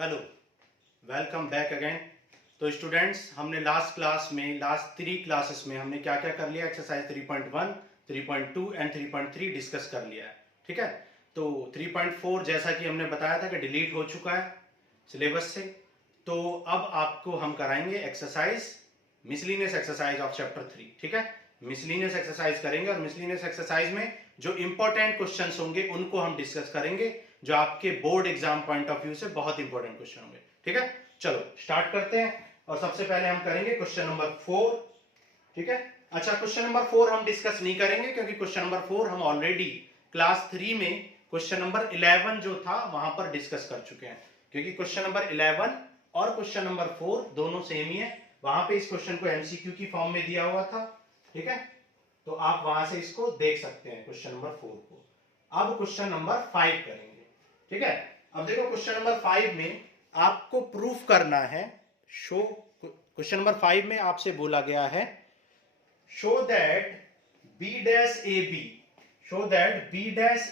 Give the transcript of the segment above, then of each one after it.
Hello, welcome back again. तो students, हमने last 3 classes में हमने क्या क्या कर लिया। एक्सरसाइज 3.1, 3.2 एंड 3.3 डिस्कस कर लिया है। ठीक है, तो 3.4 जैसा कि हमने बताया था कि डिलीट हो चुका है सिलेबस से। तो अब आपको हम कराएंगे exercise, miscellaneous exercise of chapter 3। ठीक है, मिसलिनियस एक्सरसाइज करेंगे और मिसलिनियस एक्सरसाइज में जो इंपॉर्टेंट क्वेश्चंस होंगे उनको हम डिस्कस करेंगे, जो आपके board exam point of view से बहुत इंपॉर्टेंट क्वेश्चन होंगे। ठीक है, चलो स्टार्ट करते हैं। और सबसे पहले हम करेंगे क्वेश्चन नंबर 4। ठीक है, अच्छा, क्वेश्चन नंबर 4 हम डिस्कस नहीं करेंगे क्योंकि क्वेश्चन नंबर 4 हम ऑलरेडी क्लास 3 में क्वेश्चन नंबर 11 जो था वहां पर डिस्कस कर चुके हैं। क्योंकि क्वेश्चन नंबर 11 और क्वेश्चन नंबर 4 दोनों सेम ही है। वहां पे इस क्वेश्चन को एमसीक्यू की फॉर्म में दिया हुआ था। ठीक है, तो आप वहां से इसको देख सकते हैं क्वेश्चन नंबर 4 को। अब क्वेश्चन नंबर 5 करेंगे। ठीक है, अब देखो क्वेश्चन नंबर 5 में आपको प्रूफ करना है। शो क्वेश्चन नंबर 5 में आपसे बोला गया है show that B dash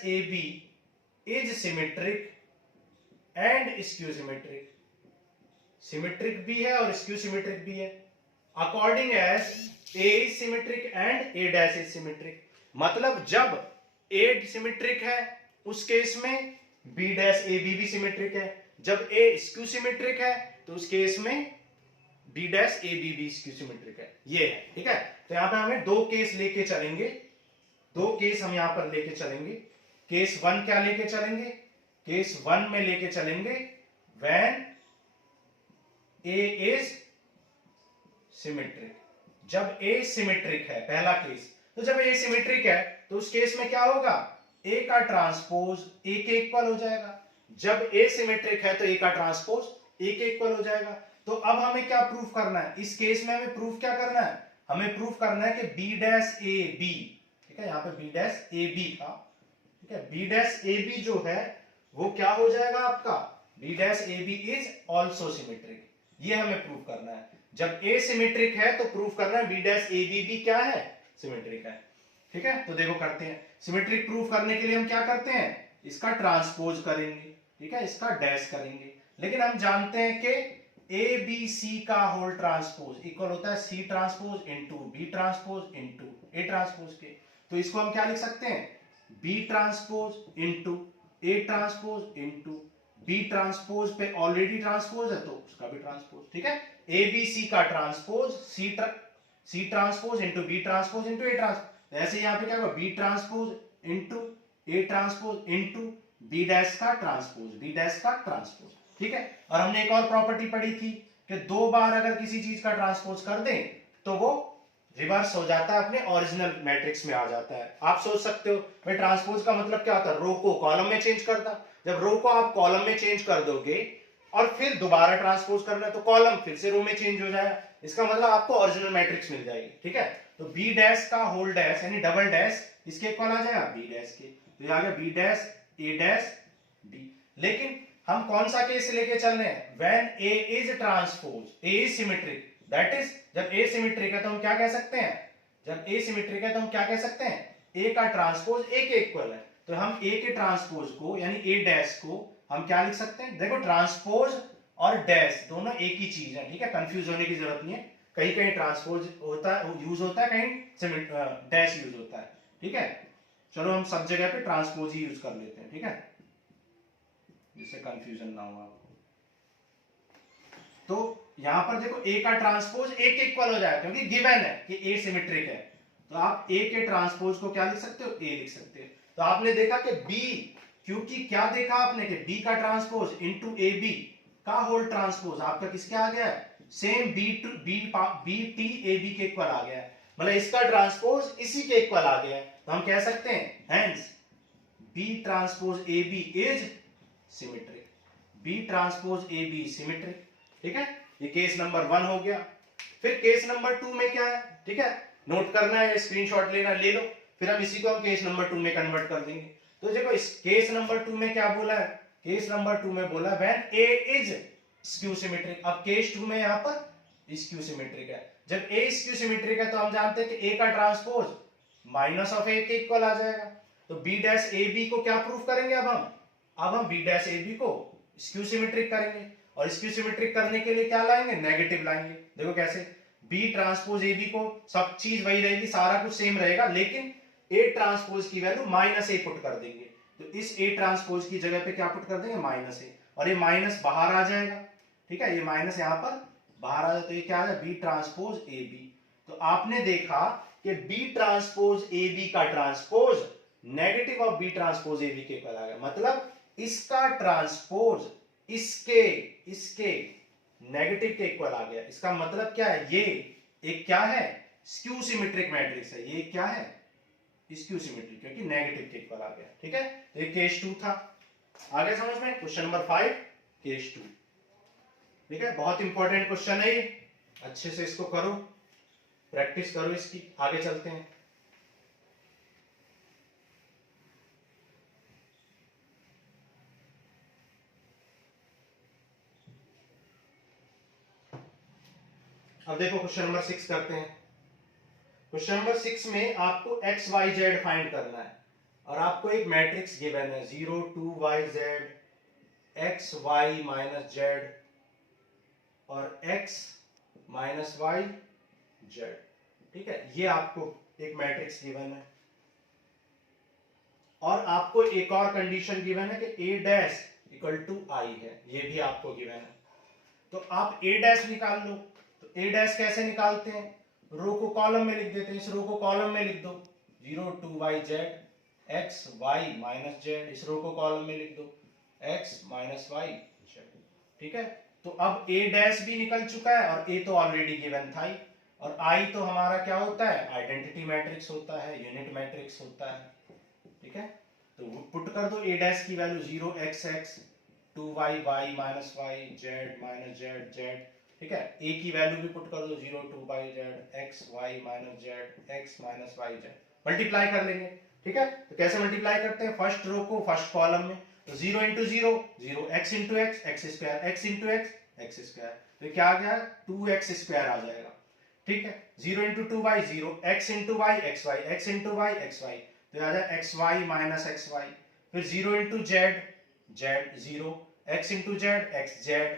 A B is symmetric and skew symmetric. Symmetric भी है और स्क्यू सिमेट्रिक भी है according as A is symmetric and A dash is symmetric. मतलब जब ए सिमेट्रिक है उस केस में बी डैश ए बी भी सिमेट्रिक है। जब ए स्क्यू सिमेट्रिक है तो उस केस में बी डैश ए बी भी स्क्यू सिमेट्रिक है। ये है। ठीक है, तो यहां पे हमें दो केस लेके चलेंगे। दो केस हम यहां पर लेके चलेंगे। केस 1 क्या लेके चलेंगे? केस 1 में लेके चलेंगे व्हेन ए इज सिमेट्रिक। जब ए सिमेट्रिक है, पहला केस। तो जब ए सिमेट्रिक है तो उस केस में क्या होगा? ए का ट्रांसपोज ए के इक्वल हो जाएगा। जब ए सिमेट्रिक है तो ए का ट्रांसपोज ए के इक्वल हो जाएगा। तो अब हमें क्या प्रूफ करना है इस केस में? हमें प्रूफ क्या करना है? हमें प्रूफ करना है कि बी डैश ए बी, ठीक है, यहां पे बी डैश ए बी था। ठीक है, बी डैश ए बी जो है वो क्या हो जाएगा आपका? B dash A B is also symmetric. ये हमें प्रूफ करना है। जब ए सिमेट्रिक है तो प्रूफ करना है बी डैश ए बी भी क्या है? सिमेट्रिक है। ठीक है, तो देखो करते हैं। सिमेट्रिक प्रूफ करने के लिए हम क्या करते हैं? इसका ट्रांसपोज करेंगे। ठीक है, इसका डैश करेंगे। लेकिन हम जानते हैं कि ए बी सी का होल ट्रांसपोज इक्वल होता है C transpose into B transpose into A transpose के। तो इसको हम क्या लिख सकते हैं? B transpose into A transpose into B transpose पे ऑलरेडी ट्रांसपोज है तो उसका भी ट्रांसपोज। ठीक है, ए बी सी का transpose C transpose into B transpose into A transpose. ऐसे यहां पे क्या होगा? B transpose into A transpose into B dash का ट्रांसपोज, बी डैश का ट्रांसपोज। ठीक है, और हमने एक और प्रॉपर्टी पढ़ी थी कि दो बार अगर किसी चीज का ट्रांसपोज कर दें तो वो रिवर्स हो जाता है, अपने ओरिजिनल मैट्रिक्स में आ जाता है। आप सोच सकते हो भाई ट्रांसपोज का मतलब क्या होता है? रो को कॉलम में चेंज करता। जब रो को आप कॉलम में चेंज कर दोगे और फिर दोबारा ट्रांसपोज करना है तो कॉलम फिर से रो में चेंज हो जाएगा। इसका मतलब आपको ओरिजिनल मैट्रिक्स मिल जाएगी। ठीक है, तो बी डैश का होल डैश यानी डबल डैश इसके इक्वल आ जाएगा बी डैश के। तो ये आ गया बी डैश ए डैश बी। लेकिन हम कौन सा केस लेके चल रहे हैं? When A is transpose, A is symmetric, that is जब ए सिमेट्रिक है तो हम क्या कह सकते हैं? जब ए सिमेट्रिक है तो हम क्या कह सकते हैं? ए का ट्रांसपोज ए के इक्वल है। तो हम ए के ट्रांसपोज को यानी ए डैश को हम क्या लिख सकते हैं? देखो ट्रांसपोज और डैश दोनों एक ही चीज है। ठीक है, कंफ्यूज होने की जरूरत नहीं है। कहीं कहीं ट्रांसपोज होता है, यूज होता है, कहीं डैश यूज होता है। ठीक है, चलो हम सब जगह पे ट्रांसपोज ही यूज कर लेते हैं। ठीक है, जिससे कंफ्यूजन ना हो आपको। तो यहां पर देखो ए का ट्रांसपोज ए के इक्वल हो जाएगा क्योंकि गिवन है कि ए सिमेट्रिक है। तो आप ए के ट्रांसपोज को क्या लिख सकते हो? ए लिख सकते हो। तो आपने देखा कि बी, क्योंकि क्या देखा आपने कि बी का ट्रांसपोज इंटू ए बी का होल ट्रांसपोज आपका किसके आ गया है? Same B to B T A B के इक्वल आ गया है। मतलब इसका ट्रांसपोज इसी के इक्वल आ गया है। तो हम कह सकते हैं hence B transpose A B is symmetric. B transpose A B symmetric. ठीक है, ये केस नंबर 1 हो गया। फिर केस नंबर 2 में क्या है? ठीक है, नोट करना है, स्क्रीनशॉट लेना, ले लो। फिर हम इसी को हम केस नंबर 2 में कन्वर्ट कर देंगे। तो देखो इस केस नंबर 2 में क्या बोला है? केस नंबर 2 में बोला when A is skew symmetric. अब केस 2 में यहां पर स्क्यू सिमेट्रिक है। जब ए स्क्यू सिमेट्रिक है तो हम जानते हैं कि ए का ट्रांसपोज माइनस ऑफ ए के इक्वल आ जाएगा। तो बी डैश ए बी को क्या प्रूफ करेंगे? अब हम बी डैश ए बी को स्क्यू सिमेट्रिक करेंगे। और स्क्यू सिमेट्रिक करने के लिए क्या लाएंगे, नेगेटिव लाएंगे। देखो कैसे, बी ट्रांसपोज ए बी को सब चीज वही रहेगी, सारा कुछ सेम रहेगा, लेकिन ए ट्रांसपोज की वैल्यू माइनस ए पुट कर देंगे। तो इस ए ट्रांसपोज की जगह पे क्या पुट कर देंगे, माइनस ए, और ये माइनस बाहर आ जाएगा। ठीक है, ये माइनस यहाँ पर बाहर आ जाए तो ये क्या आ जाए, बी ट्रांसपोज ए बी। तो आपने देखा कि बी ट्रांसपोज ए बी का transpose negative of B transpose A B के इक्वल आ गया। मतलब इसका ट्रांसपोज इसके इसके नेगेटिव के इक्वल आ गया। इसका मतलब क्या है, ये एक क्या है, स्क्यू सिमेट्रिक मैट्रिक्स है। ये क्या है, स्क्यू सिमेट्रिक, क्योंकि नेगेटिव के इक्वल आ गया। ठीक है, तो ये केस 2 था। आगे समझ में, क्वेश्चन नंबर 5 केस 2। ठीक है, बहुत इंपॉर्टेंट क्वेश्चन है ये, अच्छे से इसको करो, प्रैक्टिस करो इसकी। आगे चलते हैं। अब देखो क्वेश्चन नंबर 6 करते हैं। क्वेश्चन नंबर 6 में आपको एक्स वाई जेड फाइंड करना है और आपको एक मैट्रिक्स गिवन है 0 2 y z x y minus Z और x माइनस वाई जेड। ठीक है, ये आपको एक मैट्रिक्स गिवन है और आपको एक और कंडीशन गिवन है कि a डैश इक्वल टू आई है, ये भी आपको गिवन है। तो आप a डैश निकाल लो। तो a डैश कैसे निकालते हैं, रो को कॉलम में लिख देते हैं। इस रो को कॉलम में लिख दो 0 2 y z x y minus Z, इस रो को कॉलम में लिख दो x माइनस वाई जेड। ठीक है, तो अब a डैश भी निकल चुका है और a तो ऑलरेडी गिवन था ही, और I तो हमारा क्या होता है, आइडेंटिटी मैट्रिक्स होता है, यूनिट मैट्रिक्स होता है। ठीक है, तो पुट कर दो a डैश की value 0 x x 2 y y minus y z minus z z. ठीक है, a की वैल्यू भी पुट कर दो 0 2 y z x y minus z x minus y z, multiply कर लेंगे। ठीक है, तो कैसे मल्टीप्लाई करते हैं, फर्स्ट रो को फर्स्ट कॉलम में, तो 0 into 0 0 x into x x square x into x x square, तो क्या आ गया 2x स्क्वायर आ जाएगा। ठीक है, 0 into 2y 0 x into y xy x into y xy, तो आ जाए xy माइनस xy। फिर 0 into z z 0 x into z xz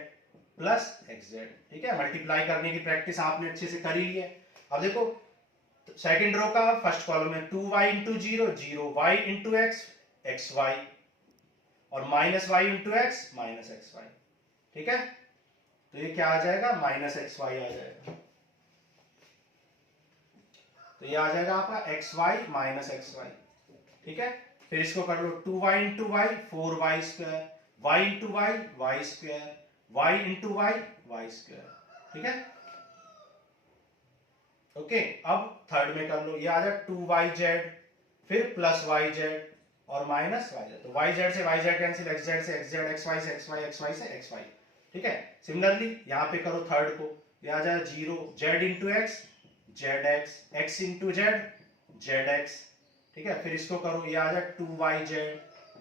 plus xz। ठीक है, मल्टीप्लाई करने की प्रैक्टिस आपने अच्छे से करी ली है। अब देखो सेकंड रो का फर्स्ट कॉलम में 2y into 0 0 y into x xy और minus y into x minus xy। ठीक है, तो ये क्या आ जाएगा, माइनस xy आ जाएगा। तो ये आ जाएगा आपका xy माइनस xy। ठीक है, फिर इसको कर लो 2y into y 4y square y into y y square y into y y square. ठीक है, ओके। अब थर्ड में कर लो, ये आ जाए 2yz फिर प्लस yz और माइनस yz, तो yz से yz कैंसिल, xz से xz xy से xy xy से xy। ठीक है, सिमिलरली यहाँ पे करो थर्ड को, ये आ जाए 0 z into x zx x into z zx। ठीक है, फिर इसको करो, ये आ जाए 2yz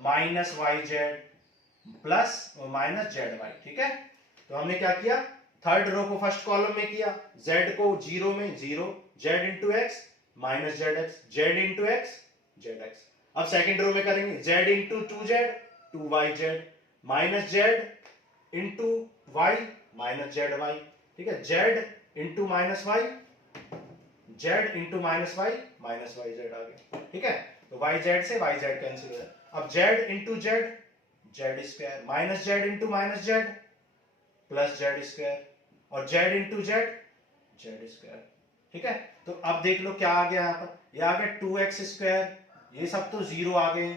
minus yz plus minus zy। ठीक है, तो हमने क्या किया, थर्ड रो को फर्स्ट कॉलम में किया, z को 0 में 0 z into x minus z x z into x z x. अब सेकंड रो में करेंगे z into 2z 2yz minus z into y minus z y. ठीक है, z into minus y z into minus y minus y z आ गया। ठीक है, तो वाई जेड से वाई जेड कैंसिल हो जाए। अब z into z z square minus z into minus z plus z square और z into z z square. ठीक है, तो अब देख लो क्या आ गया यहाँ पर, ये आ गया 2x स्क्वायर, ये सब तो 0 आ गए,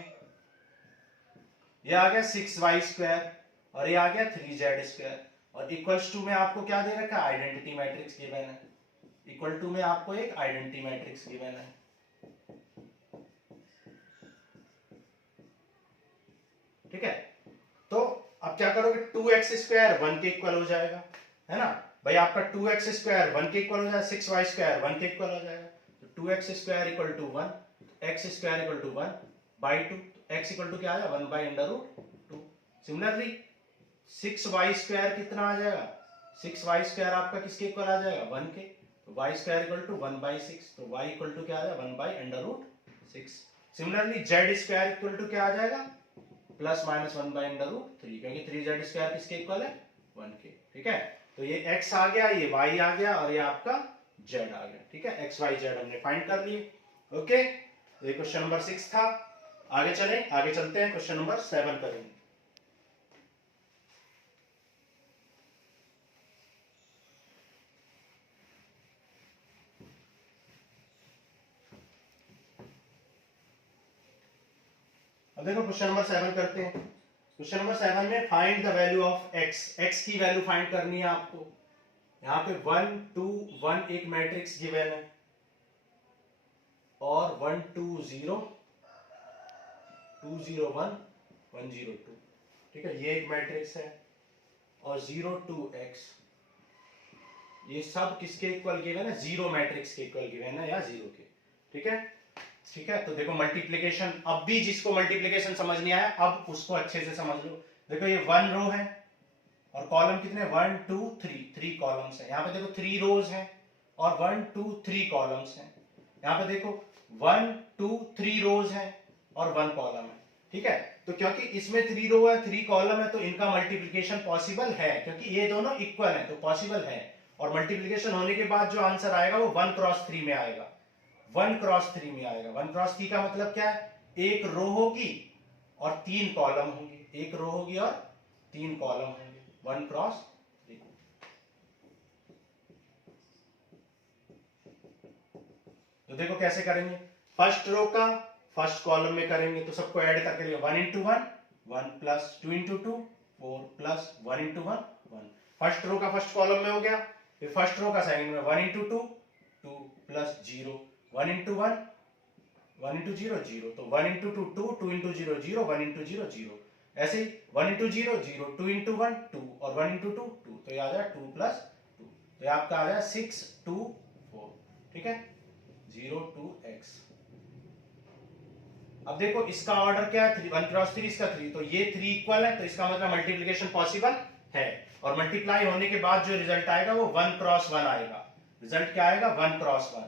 ये आ गया 6y स्क्वायर और ये आ गया 3z स्क्वायर, और इक्वल्स टू में आपको क्या दे रखा है, आइडेंटिटी मैट्रिक्स गिवन है। इक्वल टू में आपको एक आइडेंटिटी मैट्रिक्स गिवन है। ठीक है, तो अब क्या करोगे, 2x स्क्वायर 1 के इक्वल हो जाएगा, है ना भाई, आपका 2x स्क्वायर 1 के इक्वल हो जाएगा, 6y स्क्वायर 1 के इक्वल हो जाएगा, तो 2x square equal to 1, x square equal to 1 by 2, x equal to क्या आ जाएगा 1 by under root 2। Similarly 6y square कितना आ जाएगा, 6y स्क्वायर आपका किसके इक्वल आ जाएगा 1 के, तो y square equal to 1 by 6, तो y इक्वल टू क्या आ जाएगा 1 by under root 6। Similarly z square equal to क्या आ जाएगा, plus minus 1 by under root 3, क्योंकि 3z स्क्वायर किसके इक्वल है 1 के। ठीक है, तो ये x आ गया, ये y आ गया और ये आपका z आ गया। ठीक है, x y z हमने फाइंड कर लिए। ओके, ये क्वेश्चन नंबर 6 था। आगे चलें, आगे चलते हैं, क्वेश्चन नंबर 7 करेंगे। अब देखो क्वेश्चन नंबर 7 करते हैं। क्वेश्चन नंबर 7 में find the value of x, x की वैल्यू फाइंड करनी है आपको। यहाँ पे 1 2 1 एक मैट्रिक्स गिवन है और 1 2 0 2 0 1 1 0 2। ठीक है, ये एक मैट्रिक्स है और 0 2 x, ये सब किसके इक्वल गिवन है? जीरो मैट्रिक्स के इक्वल गिवन है या जीरो के। ठीक है, ठीक है, तो देखो मल्टीप्लिकेशन, अब भी जिसको मल्टीप्लिकेशन समझ नहीं आया अब उसको अच्छे से समझ लो। देखो ये 1 रो है और कॉलम कितने? 1 2 3 कॉलम्स है। यहाँ पे देखो 3 रोज हैं और 1 2 3 कॉलम्स हैं। यहाँ पे देखो 1 2 3 रोज हैं और 1 कॉलम है। ठीक है, तो क्योंकि इसमें 3 रो है 3 कॉलम है तो इनका मल्टीप्लिकेशन पॉसिबल है, क्योंकि ये दोनों इक्वल है तो पॉसिबल है। और मल्टीप्लिकेशन होने के बाद जो आंसर आएगा वो 1 क्रॉस 3 में आएगा। 1 क्रॉस 3 में आएगा। 1 क्रॉस 3 का मतलब क्या है? एक रो होगी और 3 कॉलम होंगे, एक रो होगी और 3 कॉलम होंगे। 1 क्रॉस 3। तो देखो कैसे करेंगे, फर्स्ट रो का फर्स्ट कॉलम में करेंगे तो सबको ऐड करके लिए 1 into 1 1 plus 2 into 2 4 plus 1 into 1 1। First row का फर्स्ट कॉलम में हो गया। फिर फर्स्ट रो का सेकंड में 1 इंटू 2 2 प्लस 0 1 इंटू 1 1 इंटू 0 0, तो 1 इंटू 2 2 2 इंटू 0 0 1 इंटू 0 0। ऐसे ही 1 इंटू 0 0 2 इंटू 1 2 और 1 इंटू 2 2, तो ये आ जाए 2 प्लस 2, तो ये आपका आ जाए 6 2 4। ठीक है, 0 2 x। अब देखो इसका ऑर्डर क्या है? 1 क्रॉस 3, इसका 3, तो ये 3 इक्वल है तो इसका मतलब मल्टीप्लिकेशन पॉसिबल है। और मल्टीप्लाई होने के बाद जो रिजल्ट आएगा वो 1 क्रॉस 1 आएगा। रिजल्ट क्या आएगा? 1 क्रॉस 1।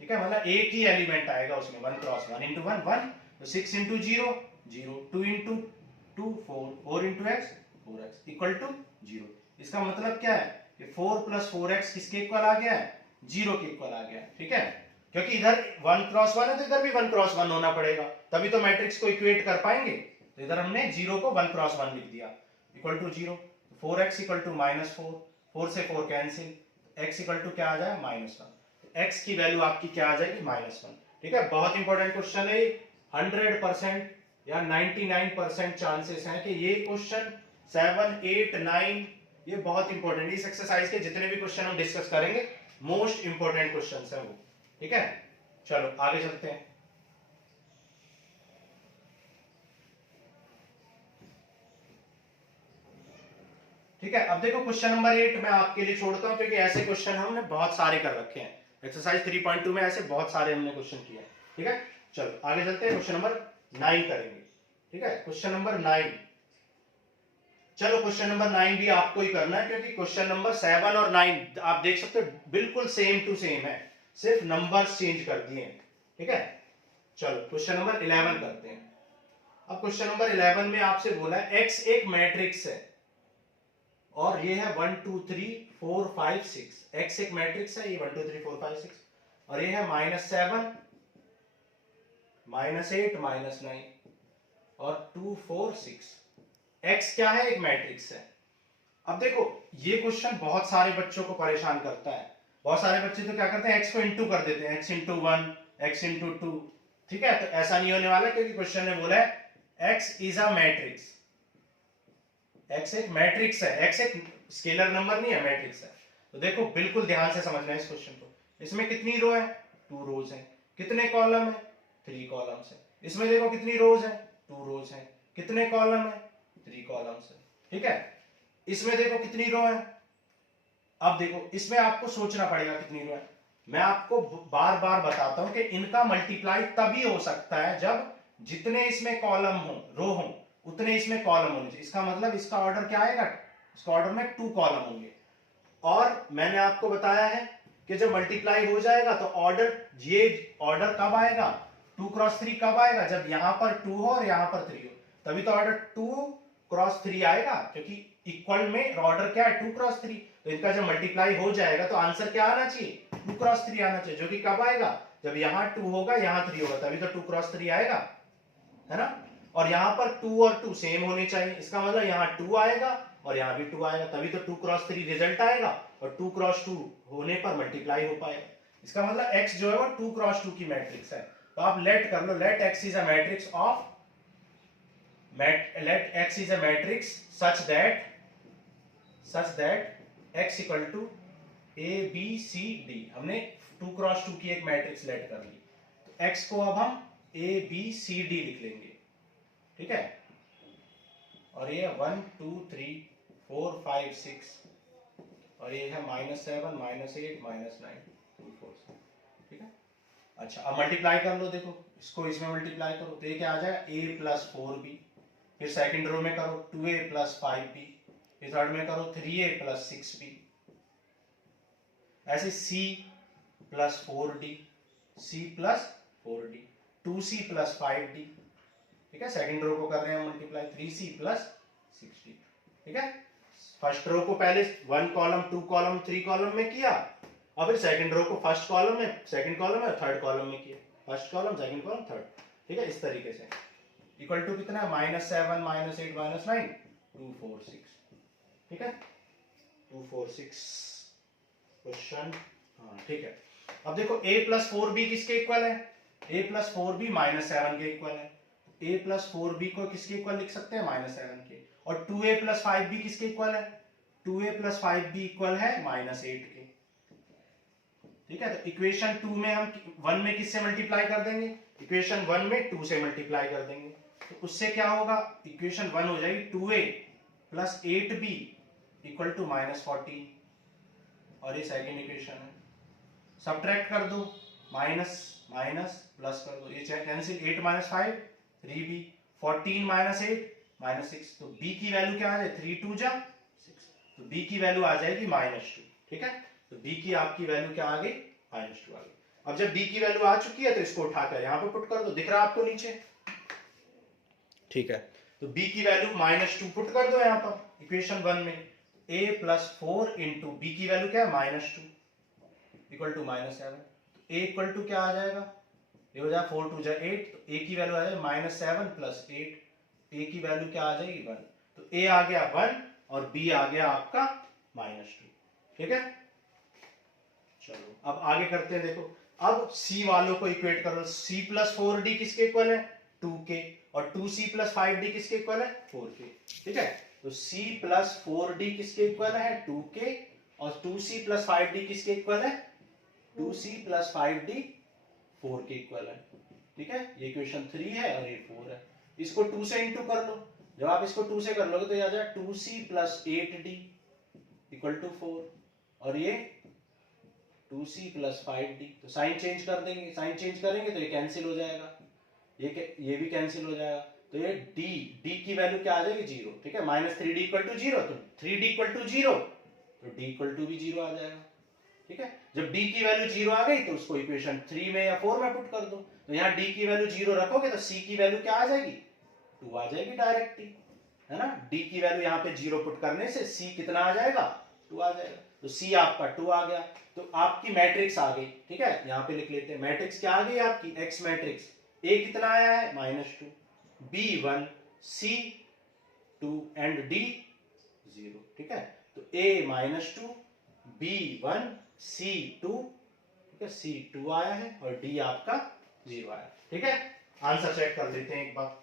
ठीक है, मतलब एक ही एलिमेंट आएगा उसमें, 1 क्रॉस 1 इंटू 1 1, तो 6 into 0 0 2 into 2 4 4 into x 4x equal to 0। इसका मतलब क्या है कि 4 प्लस 4x किसके इक्वल आ गया है? 0 के इक्वल आ गया। ठीक है, क्योंकि इधर 1 क्रॉस 1 है तो इधर भी 1 क्रॉस 1 होना पड़ेगा, तभी तो मैट्रिक्स को इक्वेट कर पाएंगे। तो इधर हमने 0 को 1 क्रॉस 1 लिख दिया equal to 0। 4x equal to -4, 4 से 4 कैंसिल, x इक्वल टू क्या आ जाए? -1। x की वैल्यू आपकी क्या आ जाएगी? -1। ठीक है, बहुत इंपॉर्टेंट क्वेश्चन है। 100% या 99% चांसेस हैं कि ये क्वेश्चन 7 8 9 ये बहुत इंपॉर्टेंट, इस एक्सरसाइज के जितने भी क्वेश्चन हम डिस्कस करेंगे मोस्ट इंपॉर्टेंट क्वेश्चंस हैं वो। ठीक है, चलो आगे चलते हैं। ठीक है, अब देखो क्वेश्चन नंबर 8 मैं आपके लिए छोड़ता हूं क्योंकि ऐसे क्वेश्चन हमने बहुत सारे कर रखे हैं। एक्सरसाइज 3.2 में ऐसे बहुत सारे हमने क्वेश्चन किए हैं। ठीक है, चलो आगे चलते हैं, क्वेश्चन नंबर 9 करेंगे। ठीक है, क्वेश्चन नंबर 9। चलो क्वेश्चन नंबर 9 भी आपको ही करना है क्योंकि क्वेश्चन नंबर 7 और 9 आप देख सकते हो बिल्कुल सेम टू सेम है, सिर्फ नंबर्स चेंज कर दिए हैं। ठीक है, चलो क्वेश्चन नंबर 11 करते हैं। अब क्वेश्चन नंबर 11 में आपसे बोला है x एक मैट्रिक्स है और ये है 1 2 3 4 5 6। x एक मैट्रिक्स है, ये 1 2 3 4 5 6 और ये है -7 -8 -9 और 2 4 6। x क्या है? एक मैट्रिक्स है। अब देखो ये क्वेश्चन बहुत सारे बच्चों को परेशान करता है। बहुत सारे बच्चे तो क्या करते हैं, x को इंटू कर देते हैं, x इंटू 1 x इंटू 2। ठीक है, तो ऐसा नहीं होने वाला क्योंकि क्वेश्चन ने बोला है x is a matrix. x एक मैट्रिक्स है, x एक स्केलर नंबर नहीं है, मैट्रिक्स है। तो देखो बिल्कुल ध्यान से समझना है इस क्वेश्चन को। इसमें कितनी रो है? 2 रोज है। कितने कॉलम है? 3 कॉलम्स है। इसमें देखो कितनी रोज है? 2 रोज है। कितने कॉलम है? 3 कॉलम्स है। ठीक है, इसमें देखो कितनी रो है। अब देखो इसमें आपको सोचना पड़ेगा कितनी रो है। मैं आपको बार बार बताता हूं कि इनका मल्टीप्लाई तभी हो सकता है जब जितने इसमें कॉलम हो, रो हो, उतने इसमें कॉलम होने चाहिए। इसका मतलब इसका ऑर्डर क्या आएगा? इसका ऑर्डर में 2 कॉलम होंगे। और मैंने आपको बताया है कि जब मल्टीप्लाई हो जाएगा तो ऑर्डर, ये ऑर्डर कब आएगा? 2 क्रॉस 3 कब आएगा? जब यहां पर 2 हो और यहां पर 3 हो, तभी तो ऑर्डर 2 क्रॉस 3 आएगा, क्योंकि इक्वल में ऑर्डर क्या है 2 क्रॉस 3, तो इनका जब मल्टीप्लाई हो जाएगा तो आंसर क्या आना चाहिए 2 क्रॉस 3 आना चाहिए, जो कि कब आएगा जब यहाँ 2 होगा यहाँ 3 होगा, तभी तो 2 क्रॉस 3 आएगा, है ना। और यहाँ पर 2 और 2 सेम होने चाहिए, इसका मतलब यहाँ 2 आएगा और यहाँ भी 2 आएगा, तभी तो 2 क्रॉस 3 रिजल्ट आएगा, और 2 क्रॉस 2 होने पर मल्टीप्लाई हो पाएगा। इसका मतलब x जो है वो 2 क्रॉस 2 की मैट्रिक्स है। तो आप लेट कर लो, let x is a matrix of let x is a matrix such that x equal to a b c d, हमने 2 क्रॉस 2 की एक मैट्रिक्स लेट कर ली, तो x को अब हम a b c d लिख लेंगे, ठीक है। और ये 1 2 3 4 5 6 और ये है -7 -8 -9 2 4 6, ठीक है। अच्छा अब मल्टीप्लाई कर लो, देखो इसको इसमें मल्टीप्लाई करो तो ये क्या आ जाएगा a प्लस 4b, फिर सेकंड रो में करो 2a प्लस 5b, फिर थर्ड में करो 3a प्लस 6b, ऐसे c plus 4d, c plus 4d, 2c plus 5d, ठीक है। सेकंड रो को कर रहे हैं मल्टीप्लाई 3c प्लस 6d, ठीक है। फर्स्ट रो को पहले 1 कॉलम 2 कॉलम 3 कॉलम में किया, और फिर सेकंड रो को फर्स्ट कॉलम में, सेकंड कॉलम में, थर्ड कॉलम में किया, first column second column third, ठीक है। इस तरीके से इक्वल टू कितना है -7 -8 -9 2 4 6, ठीक है 2 4 6 क्वेश्चन, हाँ ठीक है। अब देखो a प्लस 4b किसके इक्वल है, a प्लस 4b -7 के इक्वल है, a प्लस 4b को किसके इक्वल लिख सकते हैं -7 के, और 2a प्लस 5b किसके इक्वल है, 2a प्लस 5b इक्वल है -8 के, ठीक है। तो इक्वेशन 2 में हम 1 में किससे मल्टीप्लाई कर देंगे, इक्वेशन 1 में 2 से मल्टीप्लाई कर देंगे, तो उससे क्या होगा, इक्वेशन 1 हो जाएगी 2a plus 8b equal to -14, और ये सेकेंड इक्वेशन है। सब्ट्रैक्ट कर दो, माइनस माइनस प्लस कर दो, ये कैंसिल, 8 - 5 3b, 14 - 8 -6, तो b की वैल्यू क्या आ जाए 3 2 जा 6, तो b की वैल्यू आ जाएगी -2, ठीक है। तो b की आपकी वैल्यू क्या आ गई -2 आ गई। अब जब b की वैल्यू आ चुकी है तो इसको उठाकर यहां पे पुट कर दो, दिख रहा है आपको नीचे, ठीक है। तो b की वैल्यू -2 पुट कर दो यहां पर इक्वेशन 1 में, a प्लस 4 इंटू b की वैल्यू क्या है -2 इक्वल टू -7, तो a इक्वल टू क्या आ जाएगा, ये हो जाएगा 4 2 जा 8, तो a की वैल्यू आ जाएगी -7 प्लस 8, a की वैल्यू क्या आ जाएगी 1, तो a आ गया 1 और b आ गया आपका -2, ठीक है। चलो अब आगे करते हैं, देखो अब c वालों को इक्वेट करो, c प्लस 4d किसके इक्वल है 2 के, और 2c प्लस 5d किसके इक्वल है 4 के, ठीक है। तो c प्लस 4d किसके इक्वल है 2 के, और 2c प्लस 5d किसके इक्वल है 2c प्लस 5d 4 के इक्वल है, ठीक है। ये इक्वेशन 3 है और ये 4 है, इसको 2 से इंटू कर लो, जब आप इसको 2 से कर लोगे तो ये आ जाएगा 2c plus 8d equal to 4, और ये 2c प्लस 5d, तो साइन चेंज कर देंगे, साइन चेंज करेंगे तो ये कैंसिल हो जाएगा, ये भी कैंसिल हो जाएगा, तो ये d की वैल्यू क्या आ जाएगी 0, ठीक है। -3d इक्वल टू 0, तो 3d इक्वल टू 0, तो d इक्वल टू भी 0 आ जाएगा, ठीक है। जब d की वैल्यू 0 आ गई तो उसको इक्वेशन 3 में या 4 में पुट कर दो, तो यहाँ d की वैल्यू 0 रखोगे तो c की वैल्यू क्या आ जाएगी 2 आ जाएगी डायरेक्टली, है ना। d की वैल्यू यहाँ पे 0 पुट करने से c कितना आ जाएगा 2 आ जाएगा, तो c आपका 2 आ गया, तो आपकी मैट्रिक्स आ गई, ठीक है। यहाँ पे लिख लेते हैं मैट्रिक्स क्या आ गई आपकी x मैट्रिक्स, a कितना आया है -2, b 1, c 2 एंड d 0, ठीक है। तो a -2, b 1, c 2, ठीक है, c 2 आया है और d आपका 0 आया, ठीक है। आंसर चेक कर लेते हैं एक बार,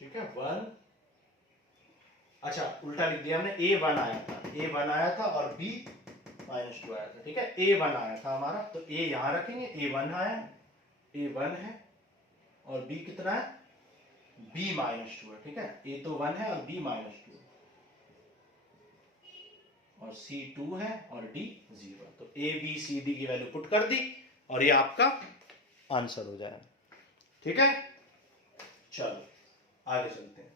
ठीक है 1, अच्छा उल्टा लिख दिया हमने, a1 आया था और b -2 आया था, ठीक है। a1 आया था हमारा, तो a यहां रखेंगे, a1 आया, a1 है और b कितना है b -2 है, ठीक है। a तो 1 है और b -2 है, और c 2 है और d 0 है, तो a b c d की वैल्यू पुट कर दी और ये आपका आंसर हो जाएगा, ठीक है। चलो आगे चलते हैं,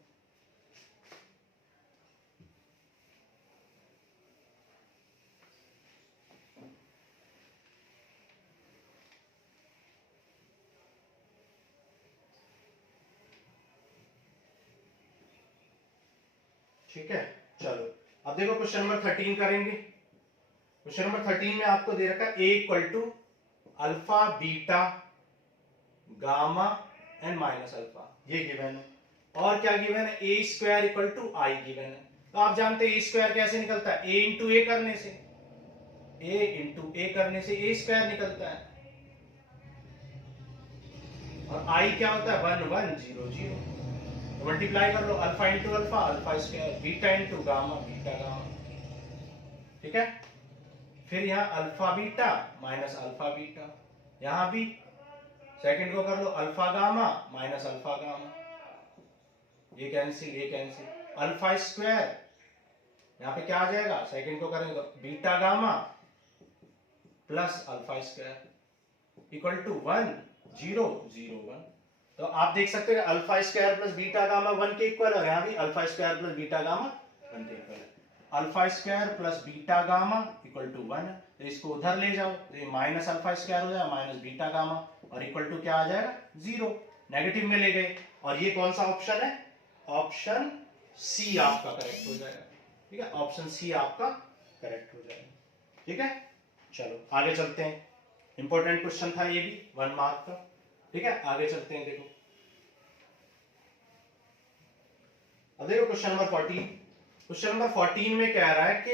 ठीक है, चलो अब देखो क्वेश्चन नंबर 13 करेंगे। क्वेश्चन नंबर 13 में आपको दे रखा है A equal to alpha beta gamma and minus alpha, ये गिवन है। और क्या गिवन है, A square equal to I given है। तो आप जानते हैं ए स्क्वायर कैसे निकलता है, ए इंटू ए करने से, ए इंटू ए करने से ए स्क्वायर निकलता है। और आई क्या होता है, 1 1 0 0। तो मल्टीप्लाई कर लो, alpha into alpha alpha square, beta into gamma beta gamma, ठीक है। फिर यहाँ alpha beta minus alpha beta, यहां भी सेकंड को कर लो alpha gamma minus alpha gamma, ये कैंसिल ये कैंसिल, अल्फा स्क्वायर यहाँ पे क्या आ जाएगा, सेकंड को करेंगे तो beta gamma plus alpha square equal to 1 0 0 1। तो आप देख सकते हैं alpha square plus beta gamma 1 के इक्वल, और यहाँ भी alpha square plus beta gamma 1 के इक्वल है। Alpha square plus beta gamma equal to 1, तो इसको उधर ले जाओ तो ये माइनस अल्फा स्क्वायर हो जाएगा माइनस बीटा गामा, और इक्वल टू क्या आ जाएगा 0, नेगेटिव में ले गए। और ये कौन सा ऑप्शन है, ऑप्शन सी आपका करेक्ट हो जाएगा, ठीक है, ऑप्शन सी आपका करेक्ट हो जाएगा, ठीक है। चलो आगे चलते हैं, इंपॉर्टेंट क्वेश्चन था ये भी 1 मार्क का, ठीक है। आगे चलते हैं, देखो अब देखो क्वेश्चन नंबर 14। क्वेश्चन नंबर 14 में कह रहा है कि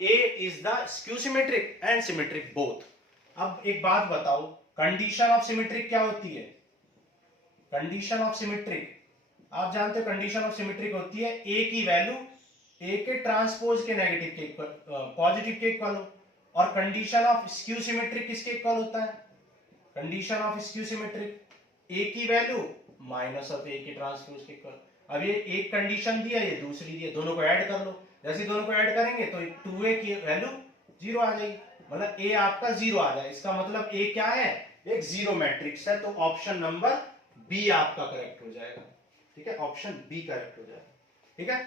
A is the skew symmetric and symmetric both. अब एक बात बताओ, कंडीशन ऑफ सिमेट्रिक क्या होती है, कंडीशन ऑफ सिमेट्रिक आप जानते हो, कंडीशन ऑफ सिमेट्रिक होती है ए की वैल्यू ए के ट्रांसपोज के नेगेटिव के इक्वल, पॉजिटिव के इक्वल हो। और कंडीशन ऑफ स्क्यू सिमेट्रिक किसके इक्वल होता है, कंडीशन ऑफ स्क्यू सिमेट्रिक ए की वैल्यू माइनस ऑफ ए के ट्रांसपोज के इक्वल। अब ये एक कंडीशन दिया, ये दूसरी दी है, दोनों को ऐड कर लो, जैसे दोनों को ऐड करेंगे तो 2a की वैल्यू 0 आ जाएगी, मतलब a आपका 0 आ जाए, इसका मतलब a क्या है, एक जीरो मैट्रिक्स है। तो ऑप्शन नंबर बी आपका करेक्ट हो जाएगा, ठीक है, ऑप्शन बी करेक्ट हो जाएगा, ठीक है।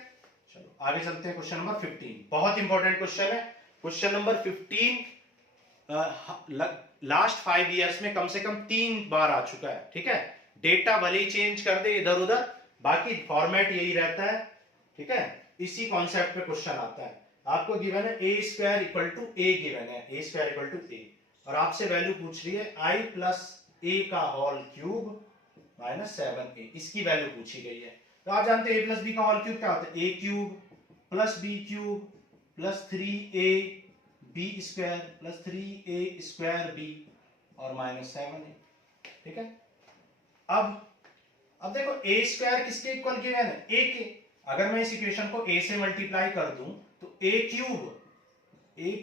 चलो आगे चलते हैं, क्वेश्चन नंबर 15 बहुत इंपॉर्टेंट क्वेश्चन है। क्वेश्चन नंबर 15 लास्ट 5 इयर्स में कम से कम 3 बार आ चुका है, ठीक है। डेटा भले ही चेंज कर दे इधर उधर, बाकी फॉर्मेट यही रहता है, ठीक है। इसी कॉन्सेप्ट पे क्वेश्चन आता है, आपको गिवन है A square equal to A given है, A square equal to A, और आपसे वैल्यू पूछ रही है आई प्लस ए का होल क्यूब माइनस 7a, इसकी वैल्यू पूछी गई है। तो आप जानते हैं a प्लस बी का होल क्यूब क्या होता है, A cube plus B cube plus 3a B square plus 3a square B और माइनस 7a, ठीक है। अब देखो a स्क्वायर किसके इक्वल गिवन है, a के। अगर मैं इस इक्वेशन को a से मल्टीप्लाई कर दूं तो a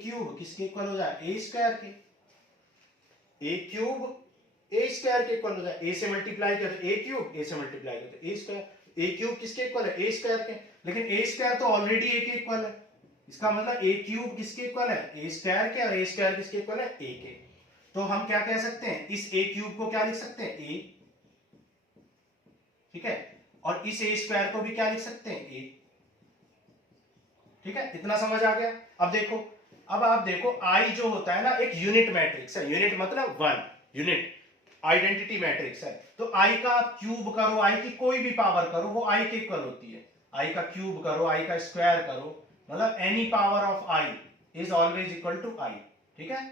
क्यूब किसके इक्वल हो जाए, a स्क्वायर के, a क्यूब a स्क्वायर के इक्वल हो जाए, a से मल्टीप्लाई कर a क्यूब, a से मल्टीप्लाई कर a स्क्वायर, a क्यूब किसके इक्वल है, a स्क्वायर के, लेकिन a स्क्वायर तो ऑलरेडी a के इक्वल है, इसका मतलब a क्यूब किसके इक्वल है, a स्क्वायर के, और a स्क्वायर किसके इक्वल है, a के। तो हम क्या कह सकते हैं, इस a क्यूब को क्या लिख सकते हैं, a, ठीक है, और इस a स्क्वायर को भी क्या लिख सकते हैं, a, ठीक है। इतना समझ आ गया। अब आप देखो I जो होता है ना, एक यूनिट मैट्रिक्स है, यूनिट मतलब 1 यूनिट आइडेंटिटी मैट्रिक्स है। तो I का आप क्यूब करो, I की कोई भी पावर करो, वो I के इक्वल होती है। I का क्यूब करो, I का स्क्वायर करो, मतलब any power of I is always equal to I, ठीक है,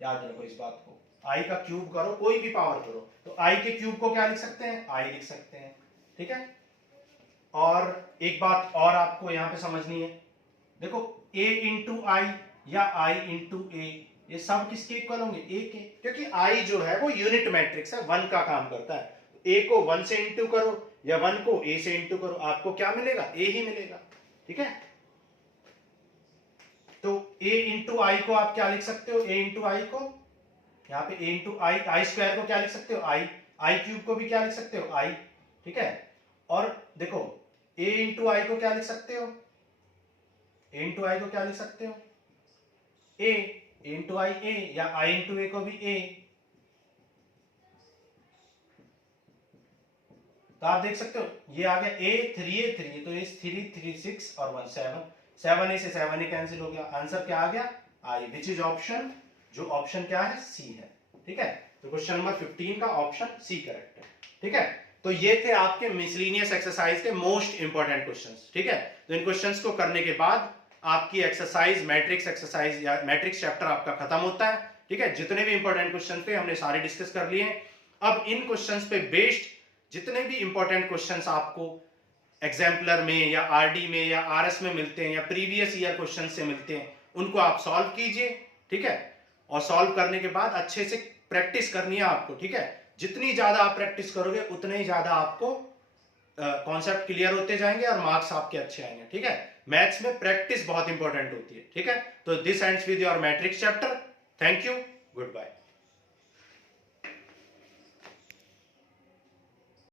याद रखो इस बात को। I का क्यूब करो, कोई भी पावर करो, तो I के क्यूब को क्या लिख सकते हैं, I लिख सकते हैं, ठीक है। और एक बात और आपको यहां पे समझनी है, देखो A इंटू आई या I इंटू ए, ये सब किसके इक्वल होंगे, A के, क्योंकि I जो है वो यूनिट मैट्रिक्स है, 1 का काम करता है। A को 1 से इंटू करो या 1 को A से इंटू करो, आपको क्या मिलेगा, A ही मिलेगा, ठीक है। तो A इंटू आई को आप क्या लिख सकते हो, A इंटू आई को, यहाँ पे A इंटू आई स्क्वायर को क्या लिख सकते हो, आई क्यूब को भी क्या लिख सकते हो, I, ठीक है। और देखो A इंटू आई को क्या लिख सकते हो, A इंटू आई को क्या लिख सकते हो, A इंटू आई A, या I इंटू A को भी A। तो आप देख सकते हो ये आ गया A 3A 3, तो ये 3 3 6 और 1 7, 7A से 7A कैंसिल हो गया, आंसर क्या आ गया, I, विच इज ऑप्शन, जो ऑप्शन क्या है, C है, ठीक है। तो क्वेश्चन नंबर 15 का ऑप्शन C करेक्ट है, ठीक है। तो ये थे आपके मिसलिनियस एक्सरसाइज के मोस्ट इंपॉर्टेंट क्वेश्चंस, ठीक है। तो इन क्वेश्चंस को करने के बाद आपकी एक्सरसाइज मैट्रिक्स या मैट्रिक्स चैप्टर आपका खत्म होता है, ठीक है। जितने भी इंपॉर्टेंट क्वेश्चन थे हमने सारे डिस्कस कर लिए हैं। अब इन क्वेश्चंस पे बेस्ड जितने भी इंपॉर्टेंट क्वेश्चंस आपको एग्जाम्पलर में या आरडी में या आरएस में मिलते हैं या प्रीवियस ईयर क्वेश्चन से मिलते हैं, उनको आप सॉल्व कीजिए, ठीक है। और सॉल्व करने के बाद अच्छे से प्रैक्टिस करनी है आपको, ठीक है। जितनी ज्यादा आप प्रैक्टिस करोगे उतने ही ज्यादा आपको कॉन्सेप्ट क्लियर होते जाएंगे और मार्क्स आपके अच्छे आएंगे, ठीक है। मैथ्स में प्रैक्टिस बहुत इंपॉर्टेंट होती है, ठीक है। तो this ends with your matrix chapter. Thank you, good bye.